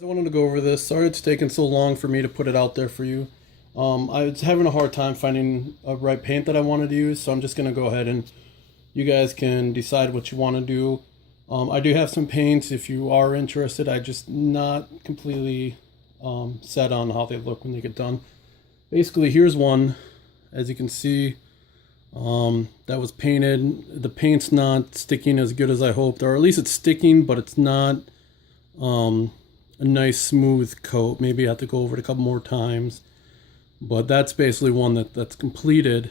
I wanted to go over this. Sorry it's taken so long for me to put it out there for you. I was having a hard time finding a right paint that I wanted to use, so I'm just going to go ahead and you guys can decide what you want to do. I do have some paints if you are interested. I just not completely set on how they look when they get done. Basically, here's one, as you can see, that was painted. The paint's not sticking as good as I hoped, or at least it's sticking, but it's not a nice smooth coat. Maybe I have to go over it a couple more times, but that's basically one that's completed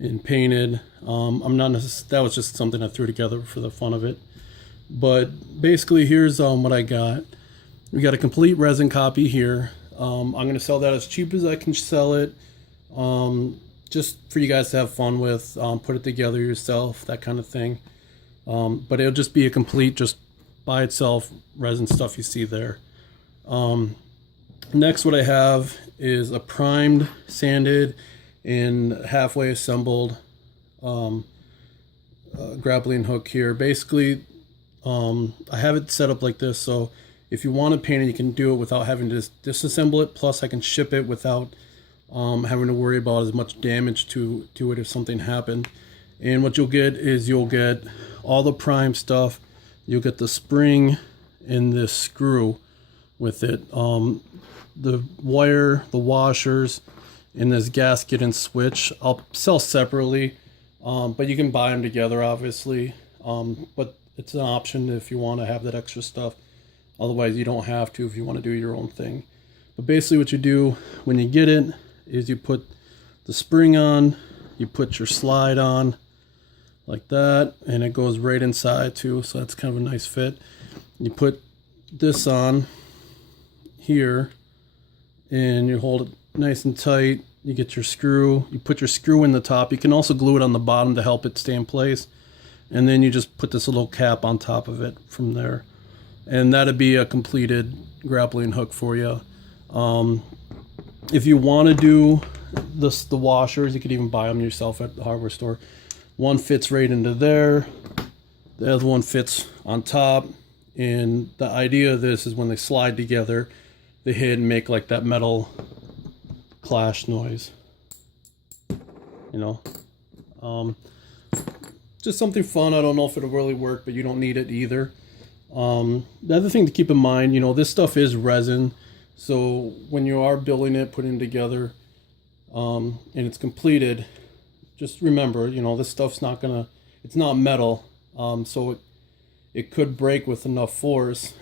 and painted. I'm not that was just something I threw together for the fun of it. But basically, here's what I got. We got a complete resin copy here. I'm gonna sell that as cheap as I can sell it, just for you guys to have fun with. Put it together yourself, that kind of thing. But it'll just be a complete, just by itself, resin stuff you see there. Next, what I have is a primed, sanded, and halfway assembled grappling hook here. Basically, I have it set up like this, so if you want to paint it, you can do it without having to disassemble it. Plus, I can ship it without having to worry about as much damage to it if something happened. And what you'll get is you'll get all the prime stuff. You'll get the spring and this screw with it. The wire, the washers, and this gasket and switch I'll sell separately, but you can buy them together, obviously. But it's an option if you want to have that extra stuff. Otherwise, you don't have to if you want to do your own thing. But basically what you do when you get it is you put the spring on, you put your slide on like that, and it goes right inside too, so that's kind of a nice fit. You put this on here and you hold it nice and tight. You get your screw, you put your screw in the top. You can also glue it on the bottom to help it stay in place, and then you just put this little cap on top of it from there, and that'd be a completed grappling hook for you. If you want to do the washers, you could even buy them yourself at the hardware store. One fits right into there, the other one fits on top, and the idea of this is when they slide together, they hit and make like that metal clash noise, you know. Just something fun. I don't know if it'll really work, but you don't need it either. The other thing to keep in mind, you know, this stuff is resin, so when you are building it, putting it together, and it's completed, just remember, you know, this stuff's not gonna, it's not metal, so it could break with enough force.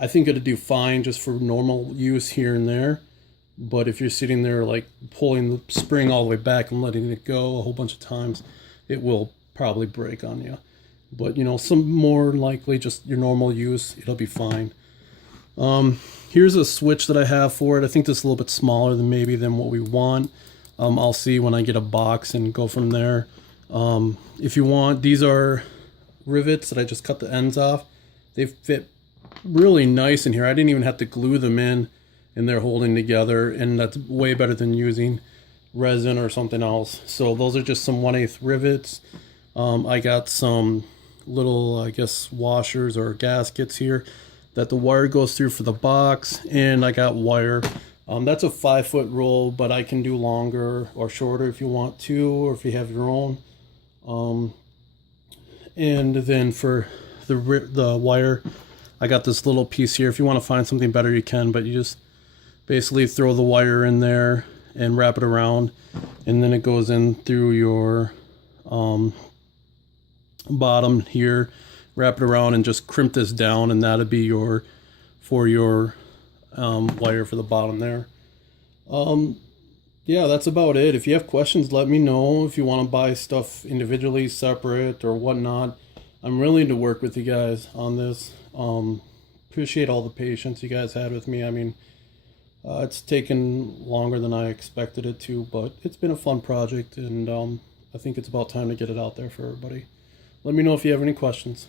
I think it'd do fine just for normal use here and there, but if you're sitting there like pulling the spring all the way back and letting it go a whole bunch of times, it will probably break on you. But you know, some more likely just your normal use, it'll be fine. Here's a switch that I have for it. I think this is a little bit smaller than what we want. I'll see when I get a box and go from there. If you want, these are rivets that I just cut the ends off. They fit really nice in here. I didn't even have to glue them in, and they're holding together, and that's way better than using resin or something else. So those are just some 1/8 rivets. I got some little, I guess, washers or gaskets here that the wire goes through for the box, and I got wire. That's a 5-foot roll, but I can do longer or shorter if you want to, or if you have your own. And then for the wire, I got this little piece here. If you want to find something better, you can, but you just basically throw the wire in there and wrap it around, and then it goes in through your bottom here. Wrap it around and just crimp this down, and that'll be your wire for the bottom there. Yeah, that's about it. If you have questions, let me know. If you want to buy stuff individually, separate, or whatnot, I'm willing to work with you guys on this. Appreciate all the patience you guys had with me. I mean, it's taken longer than I expected it to, but it's been a fun project, and I think it's about time to get it out there for everybody. Let me know if you have any questions.